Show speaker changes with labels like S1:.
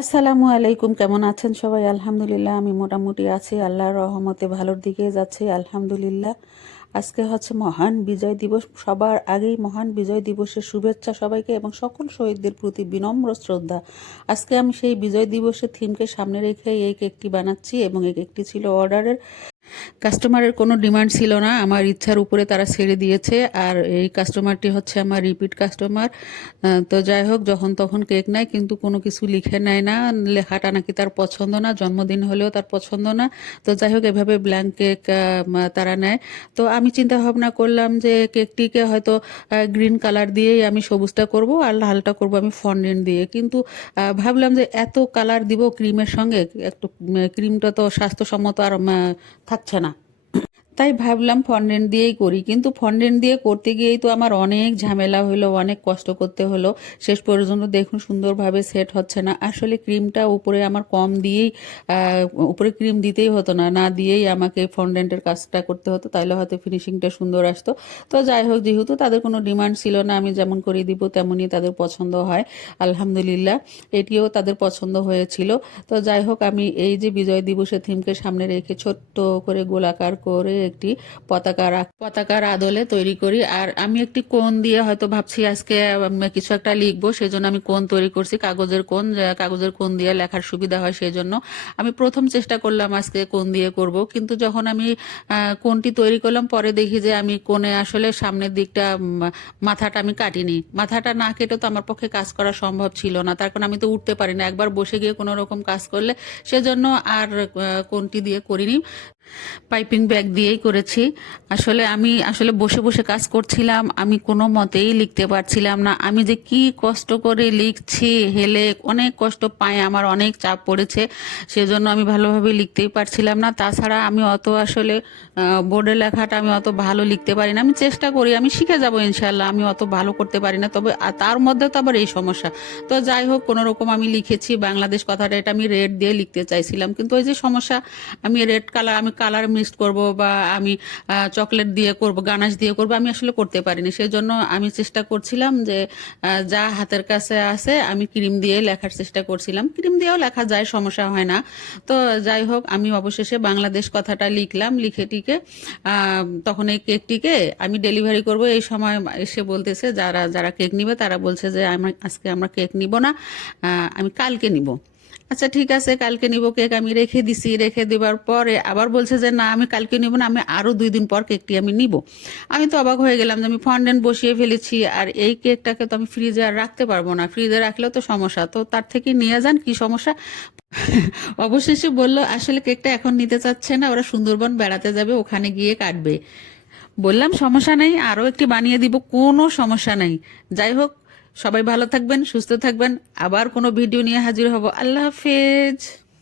S1: আসসালামু আলাইকুম, কেমন আছেন সবাই? আলহামদুলিল্লাহ, আমি মোটামুটি আছি। আল্লাহর রহমতে ভালোর দিকে যাচ্ছি, আলহামদুলিল্লাহ। আজকে হচ্ছে মহান বিজয় দিবস। সবার আগেই মহান বিজয় দিবসের শুভেচ্ছা সবাইকে এবং সকল শহীদদের প্রতি বিনম্র শ্রদ্ধা। আজকে আমি সেই বিজয় দিবসের থিমকে সামনে রেখে এই কেকটি বানাচ্ছি এবং এই কেকটি ছিল অর্ডারের। কাস্টমারের কোনো ডিমান্ড ছিল না আমার ইচ্ছার উপরে তারা ছেড়ে দিয়েছে আর এই কাস্টমারটি হচ্ছে আমার রিপিট কাস্টমার। তো যাই হোক যখন তখন কেক নেয় কিন্তু কোনো কিছু লিখে নেয় না লেখাটা নাকি তার পছন্দ না জন্মদিন হলেও তার পছন্দ না। তো যাই হোক এভাবে ব্ল্যাঙ্ক কেক তারা নেয়। তো আমি চিন্তা ভাবনা করলাম যে কেকটিকে হয়তো গ্রিন কালার দিয়েই আমি সবুজটা করব আর লালটা করব আমি ফন্ডেন্ট দিয়ে। কিন্তু ভাবলাম যে এত কালার দিব ক্রিমের সঙ্গে একটু ক্রিমটা তো স্বাস্থ্যসম্মত আর উম, থাকছে না তাই ভাবলাম ফন্ডেন্ট দিয়েই করি। কিন্তু ফন্ডেন্ট দিয়ে করতে গিয়েই তো আমার অনেক ঝামেলা হলো, অনেক কষ্ট করতে হলো। শেষ পর্যন্ত দেখুন সুন্দরভাবে সেট হচ্ছে না। আসলে ক্রিমটা উপরে আমার কম দিয়েই উপরে ক্রিম দিতেই হতো না। না দিয়েই আমাকে ফন্ডেন্টের কাজটা করতে হতো তাহলে হয়তো ফিনিশিংটা সুন্দর আসতো। তো যাই হোক, যেহেতু তাদের কোনো ডিমান্ড ছিল না, আমি যেমন করে দিব তেমনই তাদের পছন্দ হয়। আলহামদুলিল্লাহ, এটিও তাদের পছন্দ হয়েছিল। তো যাই হোক, আমি এই যে বিজয় দিবসের থিমকে সামনে রেখে ছোট্ট করে গোলাকার করে একটি পতাকার পতাকার আদলে তৈরি করি। আর আমি একটি কোন দিয়ে হয়তো ভাবছি আজকে কিছু একটা লিখব, সেজন্য আমি কোন তৈরি করছি, কাগজের কোন কাগজের কোন দিয়ে লেখার সুবিধা হয় সেই জন্য আমি প্রথম চেষ্টা করলাম আজকে কোন দিয়ে করব, কিন্তু যখন আমি কোনটি তৈরি করলাম, পরে দেখি যে আমি কোণে আসলে সামনের দিকটা মাথাটা আমি কাটিনি। মাথাটা না কেটে তো আমার পক্ষে কাজ করা সম্ভব ছিল না, তার কারণ আমি তো উঠতে পারি না একবার বসে গিয়ে কোনো রকম কাজ করলে, সেজন্য আর কোনটি দিয়ে করিনি। পাইপিং ব্যাগ দিয়েই করেছি। আসলে আমি, আসলে বসে বসে কাজ করছিলাম, আমি কোনো মতেই লিখতে পারছিলাম না। আমি যে কি কষ্ট করে লিখছি, হেলে অনেক কষ্ট পাই আমার অনেক চাপ পড়েছে, সেজন্য আমি ভালোভাবে লিখতেই পারছিলাম না। তাছাড়া আমি অত আসলে বোর্ডে লেখাটা আমি অত ভালো লিখতে পারি না। আমি চেষ্টা করি, আমি শিখে যাব ইনশাল্লাহ আমি অত ভালো করতে পারি না। তবে তার মধ্যে তো আবার এই সমস্যা। তো যাই হোক কোনো রকম আমি লিখেছি, বাংলাদেশ কথাটা এটা আমি রেড দিয়ে লিখতে চাইছিলাম। কিন্তু ওই যে সমস্যা, আমি রেড কালার, আমি কালার মিক্সড করব বা আমি চকলেট দিয়ে করব, গানাশ দিয়ে করব, আমি আসলে করতে পারিনি। সেই জন্য আমি চেষ্টা করছিলাম যে যা হাতের কাছে আছে, আমি ক্রিম দিয়ে লেখার চেষ্টা করছিলাম। ক্রিম দিয়েও লেখা যায়, সমস্যা হয় না। তো যাই হোক, আমি অবশেষে বাংলাদেশ কথাটা লিখলাম, লিখে টিকে তখন এই কেকটিকে আমি ডেলিভারি করব। এই সময় এসে বলতেছে, যারা যারা কেক নিবে, তারা বলছে যে, আমরা, আজকে আমরা কেক নিব না আমি কালকে নিব। আচ্ছা ঠিক আছে, কালকে নিব কেক আমি রেখে দিছি, রেখে দেওয়ার পরে আবার বলছে যে, না, আমি কালকে নিব না, আমি আরও দুই দিন পর কেকটি আমি নিব। আমি তো অবাক হয়ে গেলাম যে, আমি ফন্ডেন্ট বসিয়ে ফেলেছি আর এই কেকটাকে তো আমি ফ্রিজে আর রাখতে পারব না। ফ্রিজে রাখলেও তো সমস্যা। তো তার থেকে নিয়ে যান, কি সমস্যা? অবশেষে বলল, আসলে কেকটা এখন নিতে চাচ্ছে না, ওরা সুন্দরবন বেড়াতে যাবে, ওখানে গিয়ে কাটবে। বললাম, সমস্যা নেই আরও একটি বানিয়ে দিব, কোনো সমস্যা নেই। যাই হোক সবাই ভালো থাকবেন সুস্থ থাকবেন। আবার কোনো ভিডিও নিয়ে হাজির হব। আল্লাহ হাফেজ।